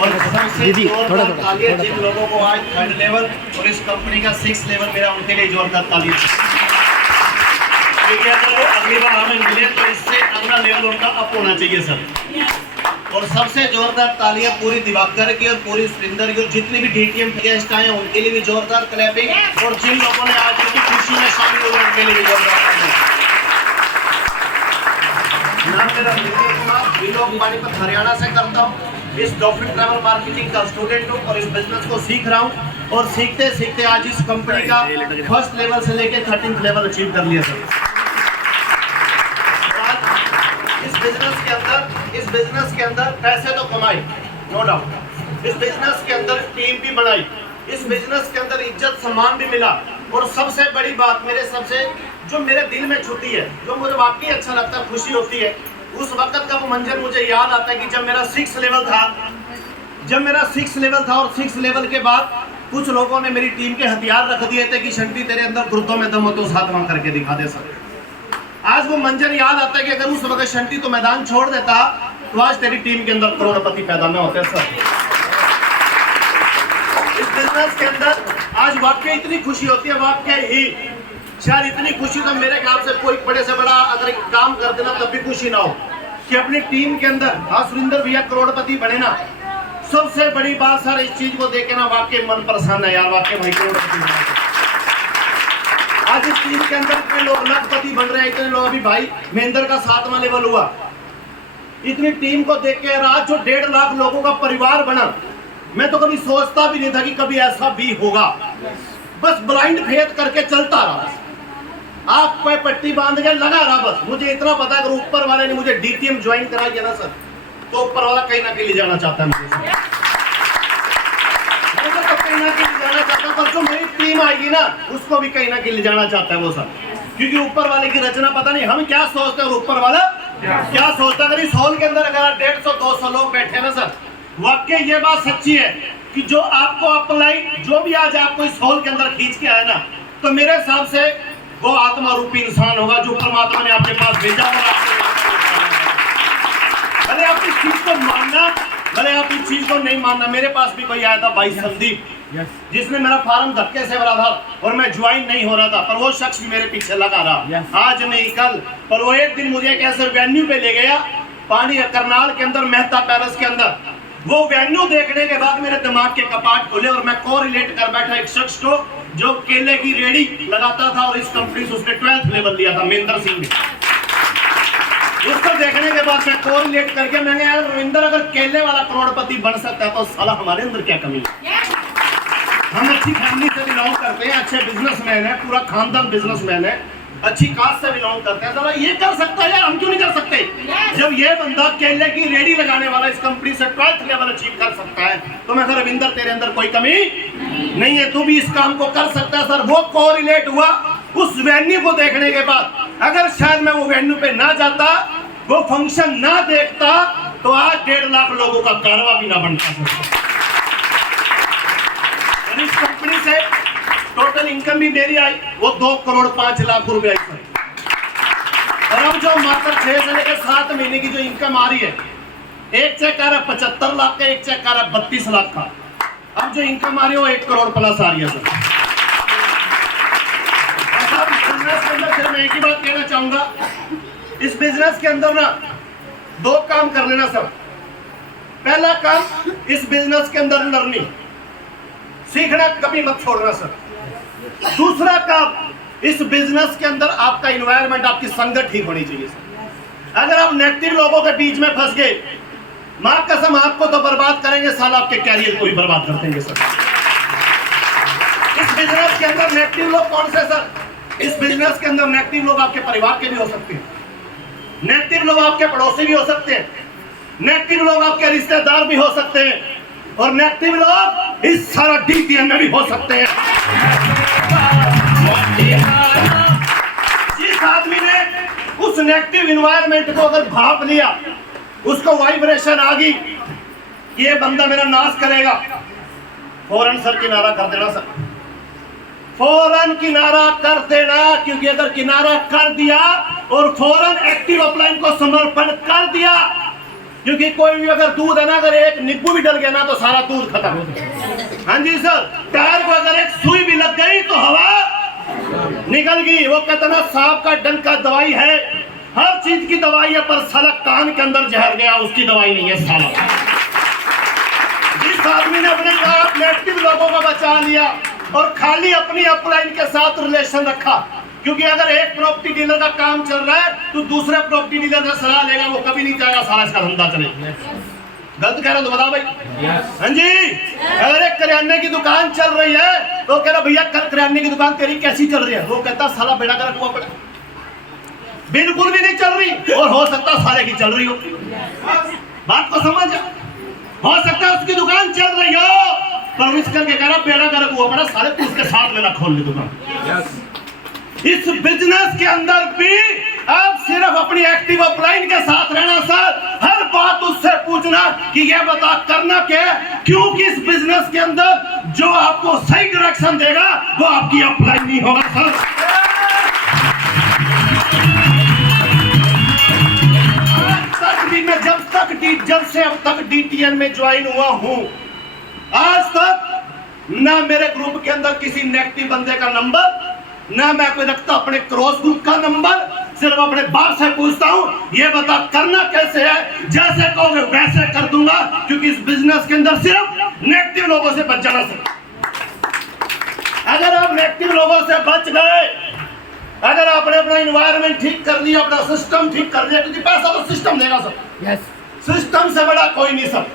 और सबसे जोरदार तालियां जिन लोगों को आज 3rd लेवल और इस कंपनी का 6th लेवल मेरा उनके लिए जोरदार तालियां। क्योंकि अगर वो अगली बार हमें मिले तो इससे अगला लेवल उनका अप होना चाहिए सर। और सबसे जोरदार तालियां पूरी दिवाकर की और पूरी सुरिंदर की और जितनी भी डीटीएम गेस्ट आए उनके लिए भी जोरदार क्लैपिंग और जिन लोगों ने आज उनकी खुशी में शामिल हुए उनके लिए भी जोरदार तालियां। नाम मेरा विजय कुमार, बिलोंग पानीपत हरियाणा से करता हूँ। इस डॉल्फिन ट्रैवल मार्केटिंग का स्टूडेंट हूँ और इस बिजनेस को सीख रहा हूँ और सीखते सीखते आज इस कंपनी का 1st लेवल से लेकर 13th लेवल अचीव कर लिया सर। इस बिजनेस के अंदर पैसे तो कमाए नो डाउट, इस बिजनेस के अंदर टीम भी बनाई, इस बिजनेस के अंदर इज्जत सम्मान भी मिला और सबसे बड़ी बात जो मेरे दिल में छूती है, जो मुझे वाकई अच्छा लगता है, खुशी होती है, उस वक्त का वो मंजर मुझे याद आता है कि जब मेरा 6th लेवल था और 6th लेवल के बाद कुछ लोगों ने मेरी टीम के हथियार रख दिए थे कि शंटी तेरे अंदर गुर्दों में दम हो तो सातवां करके दिखा दे सर। आज वो मंजर याद आता है कि अगर उस वक्त शंटी तो मैदान छोड़ देता तो आज तेरी टीम के अंदर करोड़पति पैदा न होते सर। इस बिजनेस के अंदर आज वाकई इतनी खुशी होती है, वाकई ही शायद इतनी खुशी तो मेरे ख्याल से कोई बड़े से बड़ा अगर काम कर देना तब भी खुशी ना हो कि अपनी टीम के अंदर हाँ सुरिंदर भैया करोड़पति बने ना। सबसे बड़ी बात सर इस चीज को देखे ना वाकई मन प्रसन्न है यार, वाकई भाई करोड़पति। आज इस टीम के अंदर इतने लोग लखपति बन रहे हैं, इतने लोग अभी भाई महेंद्र का 7वां लेवल हुआ, इतनी टीम को देख के आज जो 1.5 लाख लोगों का परिवार बना, मैं तो कभी सोचता भी नहीं था कि कभी ऐसा भी होगा। बस ब्लाइंड फेथ करके चलता रहा, आँख पे पट्टी बांध के लगा रहा। बस मुझे इतना पता है अगर ऊपर वाले ने मुझे डीटीएम ज्वाइन करा दिया ना सर तो ऊपर वाला कहीं ना कहीं ले जाना चाहता है मुझे तो कहीं ना कहीं ले जाना चाहता है, पर जो मेरी टीम आएगी ना उसको भी कहीं ना कहीं ले जाना चाहता है वो सर। क्योंकि ऊपर वाले की रचना पता नहीं हम क्या सोचते हैं और ऊपर वाला क्या सोचता है। अगर इस हॉल के अंदर अगर 150-200 लोग बैठे ना सर, वाकई ये बात सच्ची है कि जो आपको अप्लाई जो भी आज आपको इस हॉल के अंदर खींच के आया ना, तो मेरे हिसाब से वो आत्मा रूपी इंसान होगा जो परमात्मा ने आपके पास भेजा होगा। भले आप इस चीज को मानना, भले आप इस चीज को नहीं मानना। मेरे पास भी कोई आया था भाई संदीप, जिसने मेरा फार्म धक्के से भरा था और मैं ज्वाइन नहीं हो रहा था, पर वो शख्स भी मेरे पीछे लगा रहा, आज नहीं कल। पर वो एक दिन मुझे कैसे वेन्यू पे ले गया, पानी करनाल के अंदर मेहता पैलेस के अंदर। वो वेन्यू देखने के बाद मेरे दिमाग के कपाट खुले और मैं कोरिलेट कर बैठा एक शख्स को जो केले की रेडी लगाता था और इस कंपनी से उसने 12th लेवल लिया था, महेंद्र सिंह ने। उसको देखने के बाद मैं कोरिलेट करके मैंने यार रविंदर अगर केले वाला करोड़पति बन सकता है तो साला हमारे अंदर क्या कमी है। हम अच्छी फैमिली से बिलोंग करते हैं, अच्छे बिजनेसमैन है, पूरा खानदान बिजनेसमैन है, अच्छी कास्ट से बिलोंग करते हैं, तो ये कर सकता है यार, हम क्यों नहीं कर सकते। जब ये बंदा केले की रेडी लगाने वाला इस कंपनी से 12th लेवल अचीव कर सकता है तो मैं रविंदर तेरे अंदर कोई कमी नहीं है, तू भी इस काम को कर सकता है सर। वो कोरिलेट हुआ उस वेन्यू को देखने के बाद। अगर शायद मैं वो वेन्यू पे ना जाता, वो फंक्शन ना देखता, तो आज 1.5 लाख लोगों का कारवा भी ना बनता। इस कंपनी से टोटल इनकम भी मेरी आई वो 2 करोड़ 5 लाख रुपए आई। और अब जो मात्र 6 से लेकर 7 महीने की जो इनकम आ रही है, एक चेक आ रहा है 75 लाख का, एक चेक आ रहा है 32 लाख का। अब जो इनकम आ रही है वो 1 करोड़ प्लस आ रही है सर। मैं एक ही बात कहना चाहूंगा, इस बिजनेस के अंदर ना 2 काम कर लेना सर। पहला काम इस बिजनेस के अंदर लर्निंग सीखना कभी मत छोड़ना सर। दूसरा काम इस बिजनेस के अंदर आपका इन्वायरमेंट, आपकी संगत ठीक होनी चाहिए सर। अगर आप नेगेटिव लोगों के बीच में फंस गए, मां कसम आपको तो बर्बाद करेंगे, साल आपके कैरियर को भी बर्बाद कर देंगे सर। इस बिजनेस के अंदर नेगेटिव लोग कौन से सर? इस बिजनेस के अंदर नेगेटिव लोग आपके परिवार के भी हो सकते हैं, नेगेटिव लोग आपके पड़ोसी भी हो सकते हैं, नेगेटिव लोग आपके रिश्तेदार भी हो सकते हैं, और नेगेटिव लोग इस सारा डीटीएम में भी हो सकते हैं। जिस आदमी ने उस नेगेटिव एनवायरनमेंट को अगर भाप लिया, उसको वाइब्रेशन आ गई, ये बंदा मेरा नाश करेगा, फौरन सर किनारा कर देना सर, फौरन किनारा कर देना। क्योंकि अगर किनारा कर दिया और फौरन एक्टिव अपलाइन को समर्पण कर दिया क्योंकि कोई भी अगर दूध है ना, अगर एक नींबू भी डल गया ना तो सारा दूध खत्म। हाँ जी सर, टायर को अगर एक सुई भी लग गई तो हवा निकल गई। वो कहता ना सांप का डंक का दवाई है, हर चीज की दवाई है, पर साला कान के अंदर जहर गया उसकी दवाई नहीं है साला। जिस आदमी ने अपने आप नेगेटिव लोगों को बचा लिया और खाली अपनी अपलाइन के साथ रिलेशन रखा, क्योंकि अगर एक प्रॉपर्टी डीलर का काम चल रहा है तो दूसरे प्रॉपर्टी डीलर से सलाह लेगा, वो कभी नहीं चाहेगा सारा इसका धंधा चले। गलत कह रहा तो बताओ भाई। हाँ जी, अगर एक किराने की दुकान चल रही है तो कह रहा भैया कल किराने की दुकान तेरी कैसी चल रही है? वो कहता साला बेड़ा कर रखा पड़ा, बिल्कुल भी नहीं चल रही, और हो सकता साले की चल रही हो। बात को समझ, हो सकता है उसकी दुकान चल रही हो पर मिस करके कह रहा बेड़ा कर रखा पड़ा, साले तू उसके साथ मेरा खोल ले दुकान। इस बिजनेस के अंदर भी आप सिर्फ अपनी एक्टिव अपलाइन के साथ रहना सर, हर बात उससे पूछना कि ये बता करना क्या है, क्योंकि इस बिजनेस के अंदर जो आपको सही डायरेक्शन देगा वो आपकी अपलाइन नहीं होगा सर। आज तक भी मैं जब से अब तक डीटीएन में ज्वाइन हुआ हूं, आज तक ना मेरे ग्रुप के अंदर किसी नेगेटिव बंदे का नंबर, ना मैं कोई रखता अपने क्रॉस ग्रुप का नंबर, सिर्फ अपने बाप से पूछता हूं ये बता करना कैसे है, जैसे कहोगे वैसे कर दूंगा, क्योंकि इस बिजनेस के अंदर सिर्फ नेगेटिव लोगों से बच जाना सर। अगर आप नेगेटिव लोगों से बच गए, अगर आपने अपना एनवायरनमेंट ठीक कर लिया, अपना सिस्टम ठीक कर लिया, क्योंकि पैसा तो सिस्टम देगा सर। सिस्टम से बड़ा कोई नहीं सर,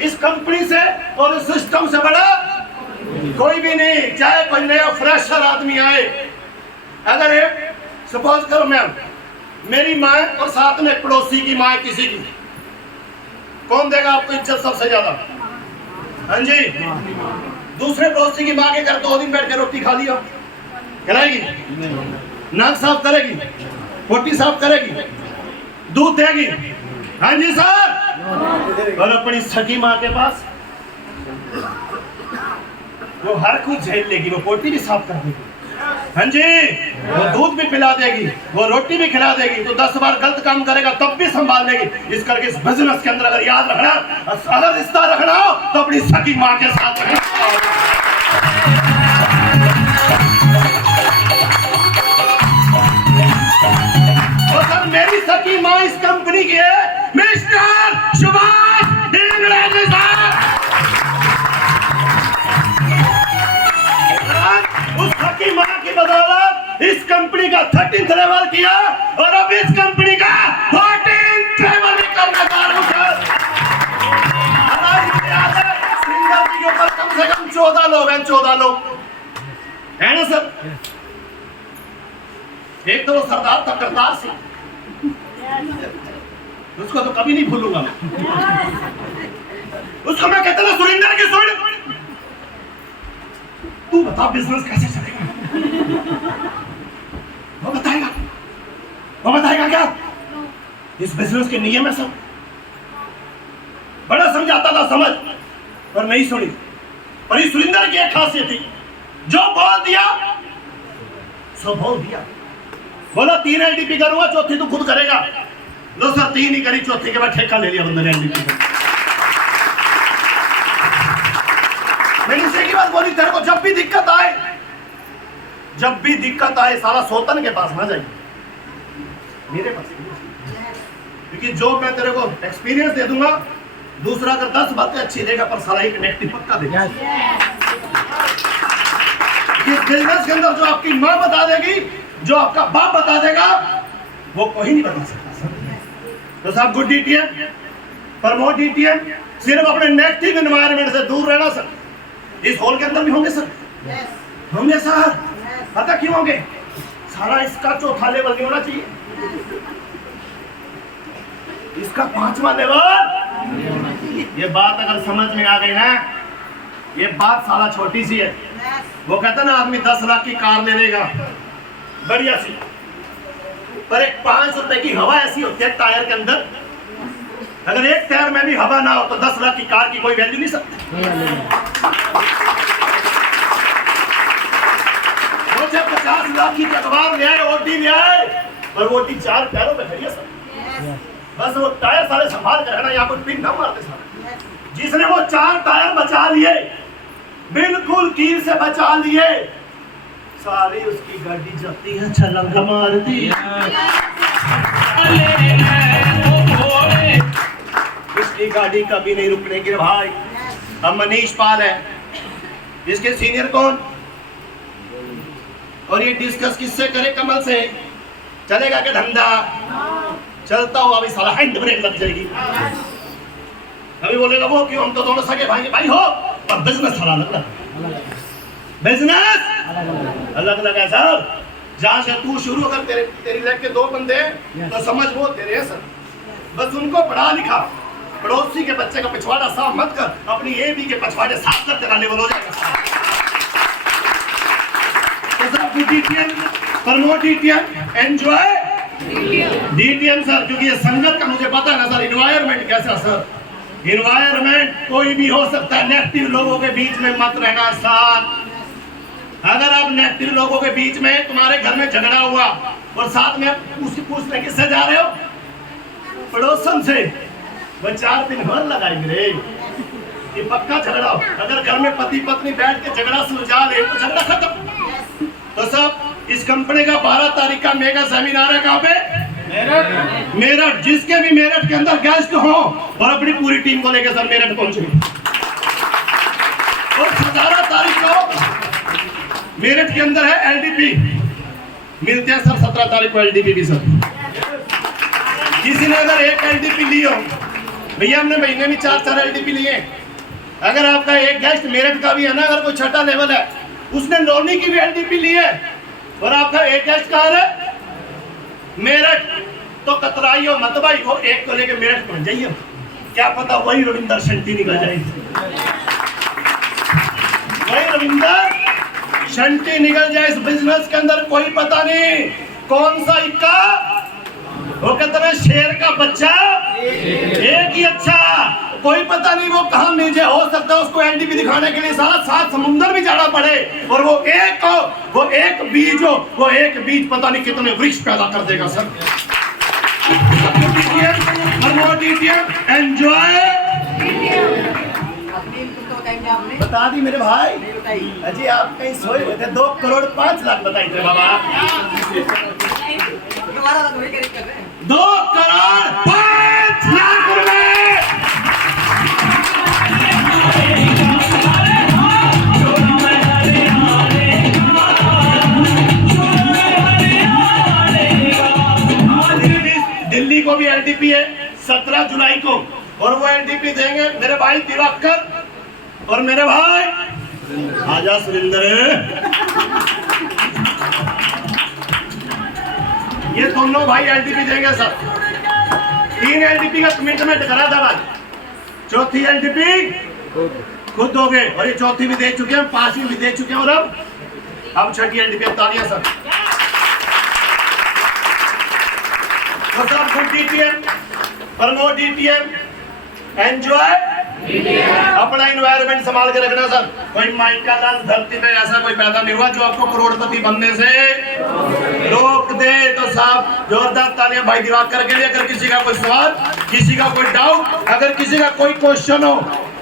इस कंपनी से और इस सिस्टम से बड़ा कोई भी नहीं। चाहे कोई नया फ्रेशर आदमी आए, अगर एक सपोज करो मैम मेरी माँ और साथ में पड़ोसी की माँ किसी की, कौन देगा आपको इज्जत सबसे ज्यादा? हाँ जी, दूसरे पड़ोसी की माँ के घर 2 दिन बैठ के रोटी खा लिया, खिलाएगी, नाक साफ करेगी, पोटी साफ करेगी, दूध देगी। हाँ जी सर, और अपनी सगी माँ के पास वो हर कुछ झेल लेगी, वो पोटी भी साफ कर देगी, हाँ जी, वो दूध भी पिला देगी, वो रोटी भी खिला देगी, तो 10 बार गलत काम करेगा तब भी संभाल लेगी। इस करके इस बिजनेस के अंदर अगर याद रखना, अगर रिश्ता रखना हो तो अपनी सगी माँ के साथ रखना। तो सर मेरी सगी माँ इस कंपनी की है मिस्टर सुभाष ढींगरे साहब। उस सगी माँ की बदौलत इस कंपनी का 13th लेवल किया और अब इस कंपनी का 14th लेवल करने जा रहा हूं सर। सिंगर जी के ऊपर कम से कम 14 लोग हैं, 14 लोग है ना सर। एक तो वो सरदार था करतार सिंह, उसको तो कभी नहीं भूलूंगा मैं। उसको मैं कहता था सुरिंदर की सुन, तू बता बिजनेस कैसे चलेगा? वो बताएगा क्या? इस बिजनेस के नियम है सब। बड़ा समझाता था समझ, पर नहीं सुनी। और इस सुरिंदर की एक खासियत थी, जो बोल दिया सो बोल दिया। बोला 3 एलडीपी करूंगा, चौथी तू खुद करेगा। लो सर 3 ही करी, चौथी के बाद ठेका ले लिया बंदे ने एलडीपी का। मैंने इसे की बात बोली, तेरे को जब भी दिक्कत आए साला सोतन के पास ना जाइए, मेरे पास, क्योंकि जो मैं तेरे को एक्सपीरियंस दे दूंगा, दूसरा अगर 10 बातें अच्छी देगा पर साला एक नेगेटिव पक्का देगा। इस बिजनेस के अंदर जो आपकी माँ बता देगी, जो आपका बाप बता देगा, वो कोई नहीं बता सकता सर। तो साहब गुड डीटीएम, प्रमोट डीटीएम, सिर्फ अपने नेगेटिव एनवायरनमेंट से दूर रहना सर। इस हॉल के अंदर भी होंगे सर, होंगे सर। पता क्यों होंगे? सारा इसका 4था लेवल नहीं होना चाहिए, इसका 5वां लेवल। ये बात अगर समझ में आ गई ना, ये बात साला छोटी सी है। वो कहता ना आदमी 10 लाख की कार ले लेगा बढ़िया सी, पर एक 5 रुपए की हवा ऐसी होती है टायर के अंदर, अगर एक टायर में भी हवा ना हो तो 10 लाख की कार की कोई वैल्यू नहीं सकती। 50 लाख की तकवार ले आए, ओटी ले आए, पर ओटी 4 पैरों में खड़ी है सर। बस वो टायर सारे संभाल कर रहना, यहाँ कोई पिन ना मारते सारे। जिसने वो 4 टायर बचा लिए, बिल्कुल कील से बचा लिए, सारी उसकी गाड़ी जाती है छलांग मारती है। इसकी गाड़ी कभी नहीं रुकने की भाई। अब मनीष पाल है, इसके सीनियर कौन, और ये डिस्कस किससे करे, कमल से। चलेगा क्या धंधा, चलता हुआ अभी साला हैंड ब्रेक लग जाएगी। अभी बोलेगा वो क्यों, हम तो दोनों सगे भाई भाई हो, पर बिजनेस साला अलग अलग, बिजनेस अलग अलग है सर। जहां से तू शुरू, अगर तेरी लेग के 2 बंदे तो समझ वो तेरे हैं सर। बस उनको पढ़ा लिखा, पड़ोसी के बच्चे का पिछवाड़ा साफ मत कर, अपनी एबी के पिछवाड़े साफ कर, तेरा लेवल हो जाएगा। DTM, promote DTM, enjoy DTM sir, क्योंकि ये संगत का मुझे पता है ना सर, इन्वायरमेंट कैसा सर, इन्वायरमेंट कोई भी हो सकता है। नेगेटिव लोगों के बीच में मत रहना सर। अगर आप नेगेटिव लोगों के बीच में, तुम्हारे घर में झगड़ा हुआ और साथ में पूछने किससे जा रहे हो, पड़ोसन से, वो 4 दिन भर लगाएंगे रे, ये पक्का झगड़ा। अगर घर में पति पत्नी बैठ के झगड़ा सुलझा ले तो झगड़ा खत्म। तो सब इस कंपनी का 12 तारीख का मेगा सेमिनार है, कहाँ पे, मेरठ। जिसके भी मेरठ के अंदर गेस्ट हो और अपनी पूरी टीम को लेकर सर मेरठ पहुंचे। और 17 तारीख को मेरठ के अंदर है एलडीपी, मिलते हैं सर 17 तारीख को एलडीपी भी सर। किसी ने अगर 1 एलडीपी ली हो, भैया हमने महीने में 4 एलडीपी लिए। अगर आपका एक गेस्ट मेरठ का भी है ना, अगर कोई छठा लेवल है, उसने लोनी की भी एलडीपी ली है, और आपका एक गेस्ट कहाँ है, मेरठ, तो कतराइयो मत भाई, वो 1 को लेके मेरठ पहुंच जाइए, क्या पता वही रविंदर शंटी निकल जाएगी, वही रविंदर शंटी निकल जाए। इस बिजनेस के अंदर कोई पता नहीं कौन सा इक्का, वो कहते हैं शेर का बच्चा एक ही अच्छा, कोई पता नहीं वो कहाँ मिल जाए। हो सकता है उसको एलडीपी दिखाने के लिए सारा 7 समुंदर भी जाना पड़े, और वो एक बीज पता नहीं कितने वृक्ष पैदा कर देगा सर। एंजॉय बता दी मेरे भाई। अजी आप कहीं सोए हुए थे, 2 करोड़ 5 लाख बताई थे बाबा, 2 करोड़ 5 लाख रुपए। दिल्ली को भी एलडीपी है 17 जुलाई को, और वो एलडीपी देंगे मेरे भाई दिवाकर और मेरे भाई आजा सुरेंद्र। ये दोनों भाई एलडीपी देंगे सर। 3 एलडीपी का कमिटमेंट करा था भाई, 4थी एलडीपी खुद दोगे, और ये 4थी भी दे चुके हैं, 5वीं भी दे चुके हैं, और अब 6ठी एलडीपी तालियां sir. DTM, promote DTM, enjoy, अपना इन्वायरमेंट संभाल के रखना सर। कोई माइक का लाल धरती में ऐसा कोई पैदा नहीं हुआ जो आपको करोड़पति बनने से रोक दे। तो साहब जोरदार तालियां भाई दिवाकर के लिए। अगर किसी का कोई सवाल, किसी का कोई डाउट, अगर किसी का कोई क्वेश्चन हो,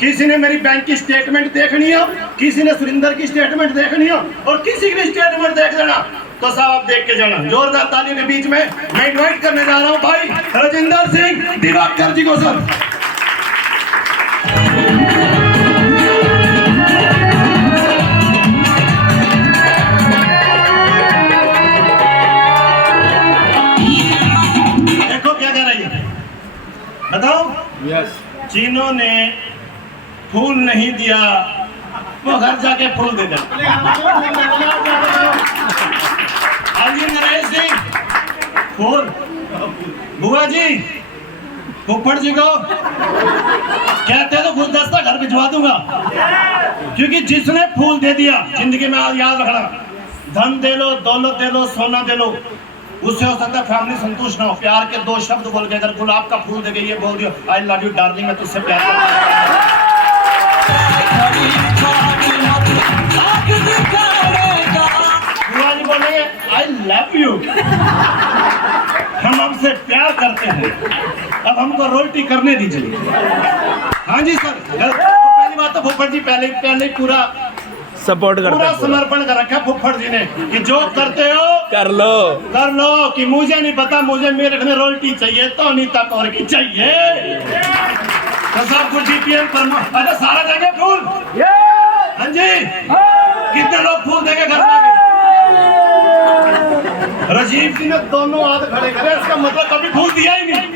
किसी ने मेरी बैंक की स्टेटमेंट देखनी हो, किसी ने सुरेंद्र की स्टेटमेंट देखनी हो, और किसी की भी स्टेटमेंट देख लेना, तो साहब आप देख के जाना। जोरदार तालियों के बीच में मैं इनवाइट करने जा रहा हूं भाई राजेंद्र सिंह दिवाकर जी को सर। देखो क्या कह रही है, बताओ। यस। चीनों ने फूल नहीं दिया, वो घर जाके फूल दे दे। नरेश सिंह फूल, बुआ जी फुफड़ जी को कहते हैं तो गुलदस्ता घर भिजवा दूंगा, क्योंकि जिसने फूल दे दिया, जिंदगी में याद रखना, धन दे लो, दौलत दे लो, सोना दे लो, उससे हो सकता है फैमिली संतुष्ट ना हो। प्यार के 2 शब्द बोल के, अगर गुलाब का फूल दे के ये बोल दिया आई लव यू डार्लिंग, मैं तुझसे प्यार करता हूं, बोलेंगे आई लव यू, हम आपसे प्यार करते हैं। अब हमको रोल्टी करने दीजिए। हाँ जी सर, पहली बात तो फुफड़ जी पहले पूरा सपोर्ट करते पूरा हैं, समर्पण कर रखा फुफड़ जी ने कि जो करते हो कर लो कि मुझे नहीं पता, मुझे मेरठ में रोल्टी चाहिए तो नीता कौर की चाहिए। तो सब कुछ जीपीएम पर अच्छा सारा जगह फूल। हाँ जी, कितने लोग फूल देंगे घर में? राजीव जी ने दोनों हाथ खड़े करे, इसका मतलब कभी फूल दिया ही नहीं।